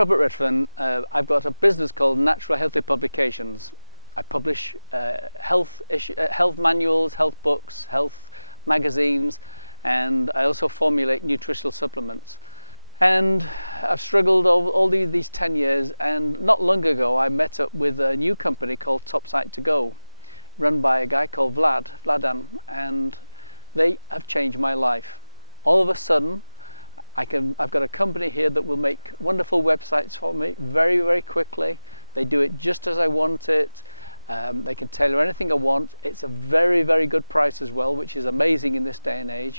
never written, I've got a business team, and that's the head of publications. I just house manuals, house books, house magazines, and I also formulate nutritive supplements. And I studied early this 10 years, and not long ago, I met up with a new company called Tech Hack Today, run by Dr. Black, and they changed my life. All of a sudden, I've got a company here that will make wonderful websites that work very, very quickly. They do it just as I want it, and they can tell anything they want. It's very, very good prices there, which is amazing in this day and age.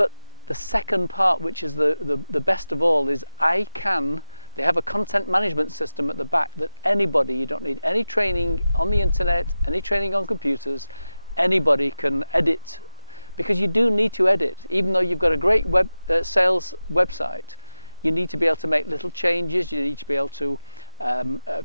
But the second part, which is the best of all, is I have a content management system at the back that anybody, with any training, any intellect, any training on computers, anybody can edit. Because you do need to edit, even though you've got a great sales website, you need to be able to make little changes, you need to be able to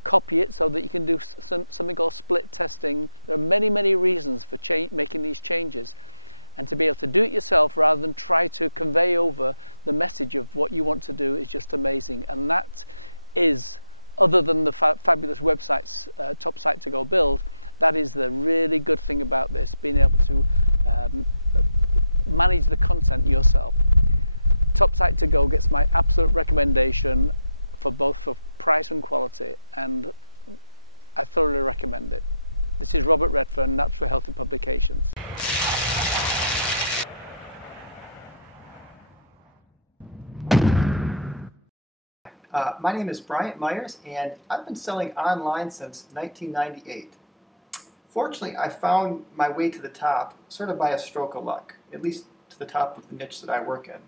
copy it so that you can do some of those split testing. There are many, many reasons for making these changes. And to be able to do it yourself rather than try to convey over the messages that you want to do is just amazing. And that is, other than the fact that this website that the Tech Hack Today do, that is a really good thing about this. My name is Bryant Myers, and I've been selling online since 1998. Fortunately, I found my way to the top sort of by a stroke of luck, at least to the top of the niche that I work in.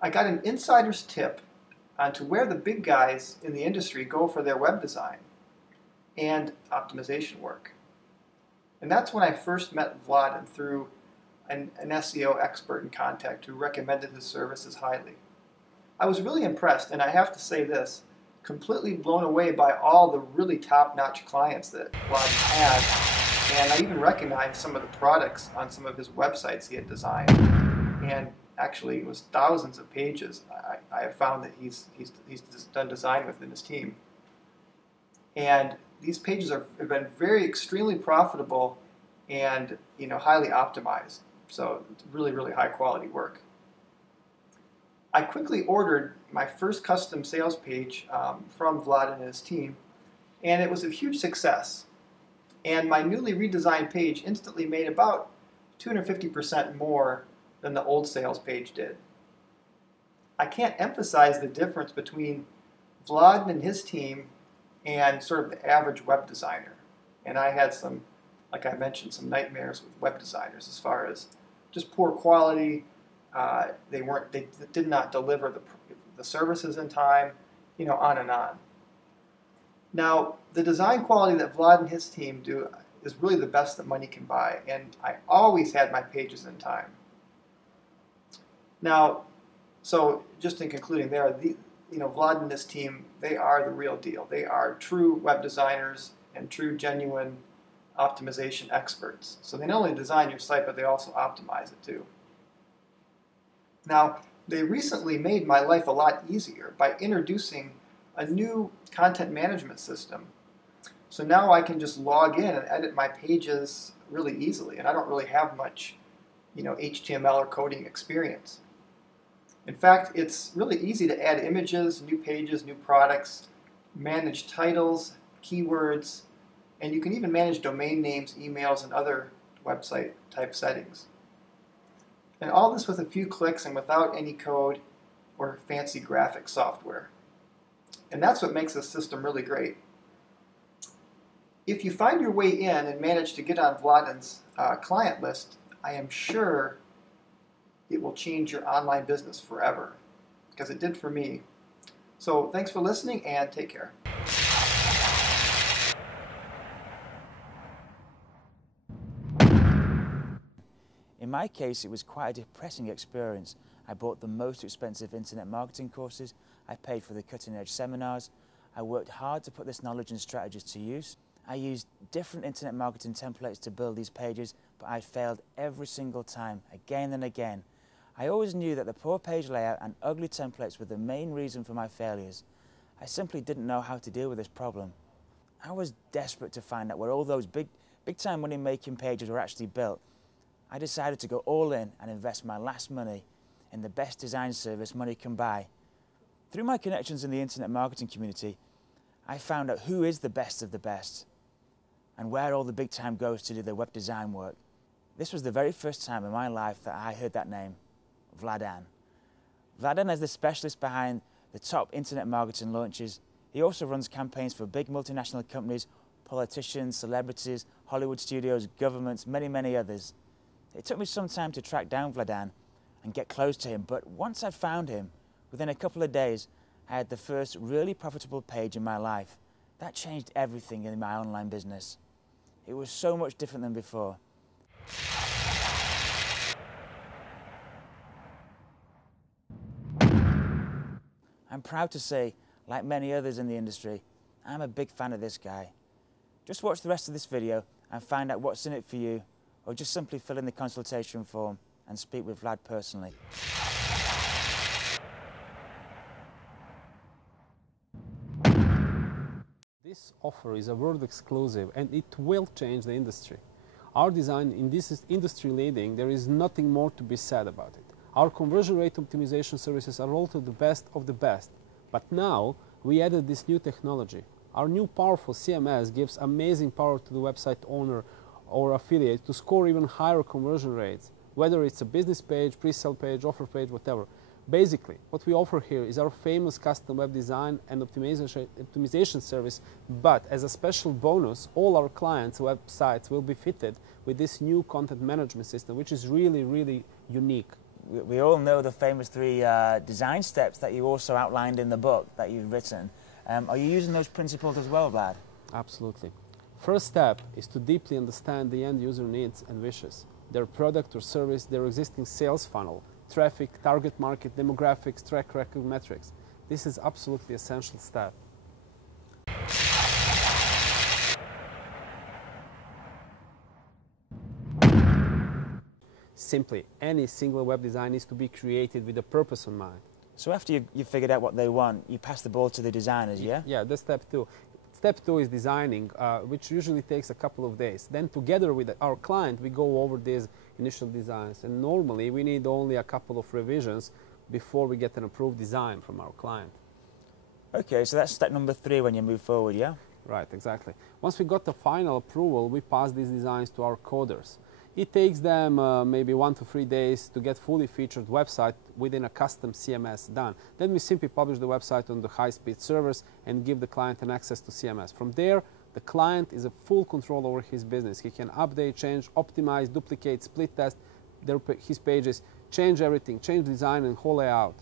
I got an insider's tip onto where the big guys in the industry go for their web design and optimization work. And that's when I first met Vladan through an SEO expert in contact who recommended his services highly. I was really impressed, and I have to say this, completely blown away by all the really top-notch clients that Vladan had, and I even recognized some of the products on some of his websites he had designed. And actually, it was thousands of pages I have found that he's done design within his team. And these pages have been extremely profitable and highly optimized. So it's really, really high quality work. I quickly ordered my first custom sales page from Vladan and his team, and it was a huge success. And my newly redesigned page instantly made about 250% more than the old sales page did. I can't emphasize the difference between Vladan and his team and sort of the average web designer. And I had some, like I mentioned, some nightmares with web designers as far as just poor quality. They did not deliver the services in time, on and on. Now, the design quality that Vlad and his team do is really the best that money can buy, and I always had my pages in time. Now, so just in concluding there, Vlad and his team, they are the real deal. They are true web designers and true, genuine optimization experts. So they not only design your site, but they also optimize it too. Now, they recently made my life a lot easier by introducing a new content management system. So now I can just log in and edit my pages really easily, and I don't really have much, HTML or coding experience. In fact, it's really easy to add images, new pages, new products, manage titles, keywords, and you can even manage domain names, emails, and other website type settings. And all this with a few clicks and without any code or fancy graphic software. And that's what makes this system really great. If you find your way in and manage to get on Vladan's client list, I am sure it will change your online business forever, because it did for me. So thanks for listening, and take care. In my case, it was quite a depressing experience. I bought the most expensive internet marketing courses, I paid for the cutting-edge seminars, I worked hard to put this knowledge and strategies to use. I used different internet marketing templates to build these pages, but I failed every single time, again and again. I always knew that the poor page layout and ugly templates were the main reason for my failures. I simply didn't know how to deal with this problem. I was desperate to find out where all those big time money making pages were actually built. I decided to go all in and invest my last money in the best design service money can buy. Through my connections in the internet marketing community, I found out who is the best of the best and where all the big time goes to do their web design work. This was the very first time in my life that I heard that name, Vladan. Vladan is the specialist behind the top internet marketing launches. He also runs campaigns for big multinational companies, politicians, celebrities, Hollywood studios, governments, many others. It took me some time to track down Vladan and get close to him, but once I found him, within a couple of days, I had the first really profitable page in my life. That changed everything in my online business. It was so much different than before. I'm proud to say, like many others in the industry, I'm a big fan of this guy. Just watch the rest of this video and find out what's in it for you, or just simply fill in the consultation form and speak with Vlad personally. This offer is a world exclusive and it will change the industry. Our design in this is industry leading, there is nothing more to be said about it. Our conversion rate optimization services are also the best of the best. But now we added this new technology. Our new powerful CMS gives amazing power to the website owner or affiliate to score even higher conversion rates, whether it's a business page, pre-sale page, offer page, whatever. Basically, what we offer here is our famous custom web design and optimization service, but as a special bonus, all our clients' websites will be fitted with this new content management system, which is really unique. We all know the famous 3 design steps that you also outlined in the book that you've written. Are you using those principles as well, Vlad? Absolutely. First step is to deeply understand the end user needs and wishes, their product or service, their existing sales funnel, traffic, target market, demographics, track record metrics. This is absolutely essential step. Simply, any single web design needs to be created with a purpose in mind. So after you figured out what they want, you pass the ball to the designers, yeah? Yeah, that's step 2. Step 2 is designing, which usually takes a couple of days. Then together with our client, we go over these initial designs. And normally, we need only a couple of revisions before we get an approved design from our client. Okay, so that's step number 3 when you move forward, yeah? Right, exactly. Once we got the final approval, we pass these designs to our coders. It takes them maybe 1 to 3 days to get fully featured website within a custom CMS done. Then we simply publish the website on the high-speed servers and give the client an access to CMS. From there, the client is a full control over his business. He can update, change, optimize, duplicate, split test his pages, change everything, change design and whole layout.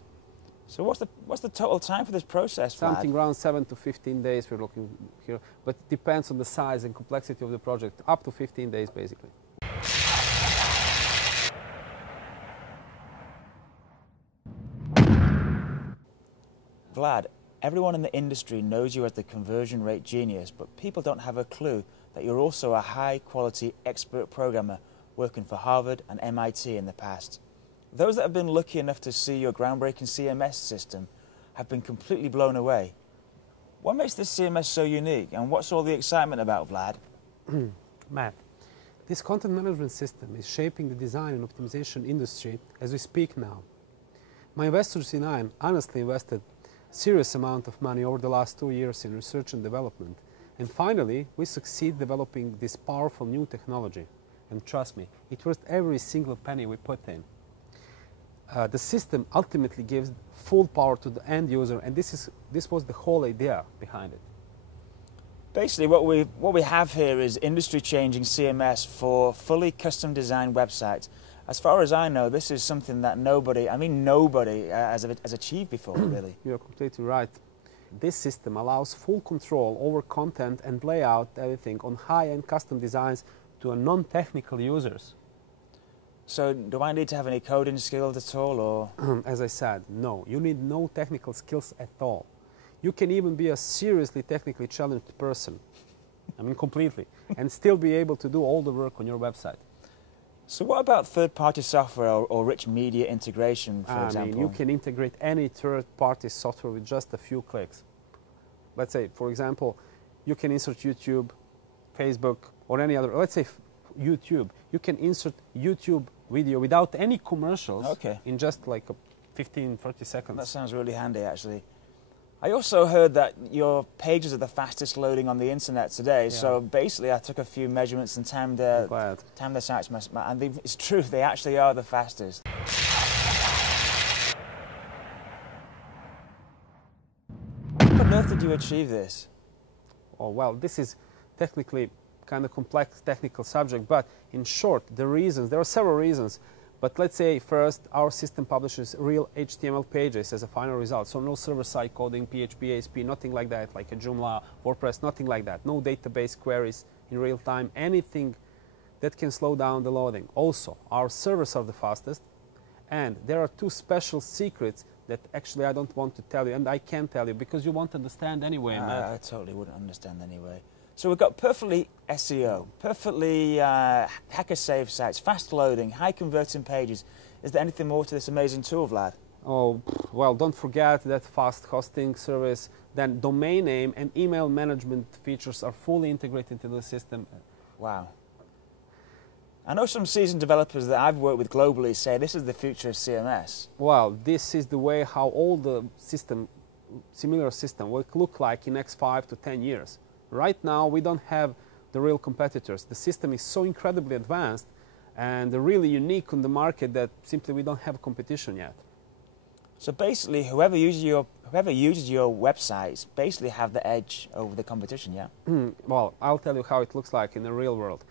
So what's the total time for this process, Vlad? Something around 7 to 15 days we're looking here, but it depends on the size and complexity of the project, up to 15 days basically. Vlad, everyone in the industry knows you as the conversion rate genius, but people don't have a clue that you're also a high-quality expert programmer working for Harvard and MIT in the past. Those that have been lucky enough to see your groundbreaking CMS system have been completely blown away. What makes this CMS so unique, and what's all the excitement about, Vlad? Matt, this content management system is shaping the design and optimization industry as we speak now. My investors and I honestly invested serious amount of money over the last 2 years in research and development. And finally, we succeed developing this powerful new technology. And trust me, it worth every single penny we put in. The system ultimately gives full power to the end user, and this was the whole idea behind it. Basically, what we have here is industry-changing CMS for fully custom-designed websites. As far as I know, this is something that nobody has achieved before, really. You're completely right. This system allows full control over content and layout, everything, on high-end custom designs to non-technical users. So, do I need to have any coding skills at all, or? As I said, no. You need no technical skills at all. You can even be a seriously technically challenged person, I mean completely, and still be able to do all the work on your website. So what about third-party software or rich media integration, for example? You can integrate any third-party software with just a few clicks. Let's say, for example, you can insert YouTube, Facebook, or any other, let's say YouTube. You can insert YouTube video without any commercials in just like 15, 30 seconds. That sounds really handy, actually. I also heard that your pages are the fastest loading on the internet today. Yeah. So basically, I took a few measurements and timed their sites, and it's true, they actually are the fastest. How on earth did you achieve this? Oh, well, this is technically kind of complex technical subject, but in short, there are several reasons. But let's say first, our system publishes real HTML pages as a final result. So no server-side coding, PHP, ASP, nothing like that, like a Joomla, WordPress, nothing like that. No database queries in real time, anything that can slow down the loading. Also, our servers are the fastest. And there are two special secrets that actually I don't want to tell you, and I can't tell you because you won't understand anyway. I totally wouldn't understand anyway. So we've got perfectly SEO, perfectly hacker-safe sites, fast loading, high converting pages. Is there anything more to this amazing tool, Vlad? Oh, well, don't forget that fast hosting service, then domain name and email management features are fully integrated into the system. Wow. I know some seasoned developers that I've worked with globally say this is the future of CMS. Well, this is the way how all the similar system will look like in next 5 to 10 years. Right now, we don't have the real competitors. The system is so incredibly advanced and really unique on the market that simply we don't have competition yet. So basically, whoever uses your websites basically have the edge over the competition, yeah? Well, I'll tell you how it looks like in the real world.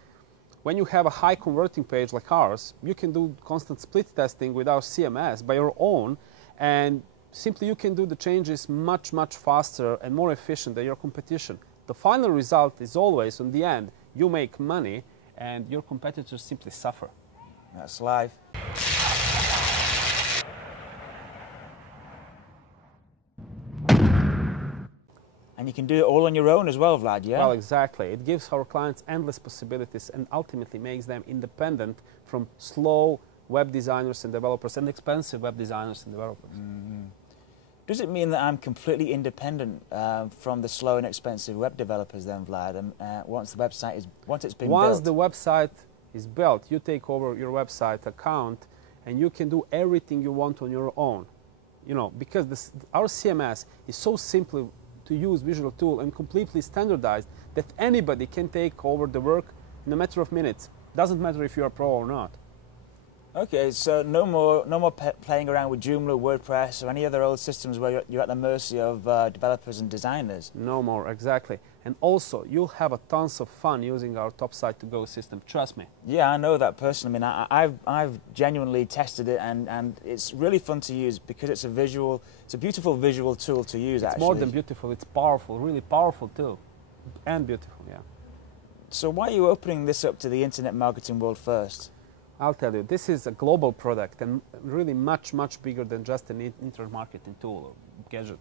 When you have a high converting page like ours, you can do constant split testing with our CMS by your own, and simply you can do the changes much, much faster and more efficient than your competition. The final result is always, on the end, you make money and your competitors simply suffer. That's life. And you can do it all on your own as well, Vlad, yeah? Well, exactly. It gives our clients endless possibilities and ultimately makes them independent from slow web designers and developers and expensive web designers and developers. Mm-hmm. Does it mean that I'm completely independent from the slow and expensive web developers then, Vlad, once it's been built? Once the website is built, you take over your website account and you can do everything you want on your own. You know, because our CMS is so simple to use visual tool and completely standardized that anybody can take over the work in a matter of minutes. Doesn't matter if you're a pro or not. Okay, so no more playing around with Joomla, WordPress, or any other old systems where you're at the mercy of developers and designers. No more, exactly. And also, you'll have a tons of fun using our top site to go system. Trust me. Yeah, I know that personally. I mean, I've genuinely tested it, and it's really fun to use because it's a beautiful visual tool to use. It's more than beautiful. It's powerful, really powerful too, and beautiful. Yeah. So why are you opening this up to the internet marketing world first? I'll tell you, this is a global product and really much, much bigger than just an internet marketing tool or gadget.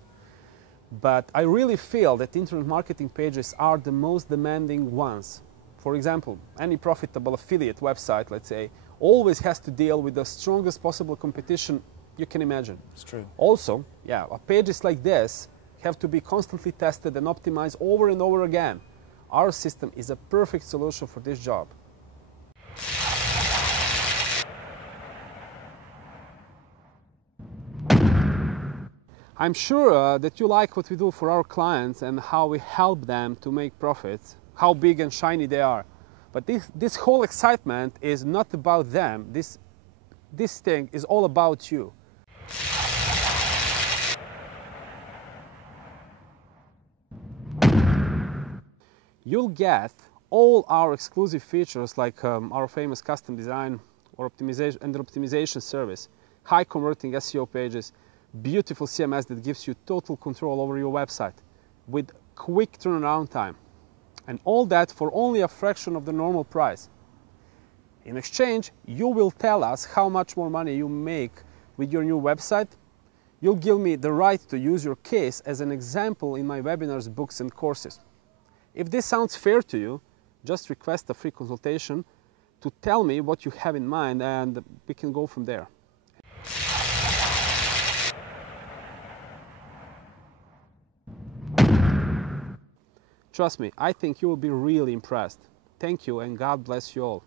But I really feel that internet marketing pages are the most demanding ones. For example, any profitable affiliate website, let's say, always has to deal with the strongest possible competition you can imagine. It's true. Also, yeah, pages like this have to be constantly tested and optimized over and over again. Our system is a perfect solution for this job. I'm sure that you like what we do for our clients and how we help them to make profits, how big and shiny they are. But this whole excitement is not about them. This thing is all about you. You'll get all our exclusive features like our famous custom design or optimization service, high converting SEO pages, beautiful CMS that gives you total control over your website with quick turnaround time, and all that for only a fraction of the normal price. In exchange, you will tell us how much more money you make with your new website. You'll give me the right to use your case as an example in my webinars, books and courses. If this sounds fair to you, just request a free consultation to tell me what you have in mind, and we can go from there. Trust me, I think you will be really impressed. Thank you, and God bless you all.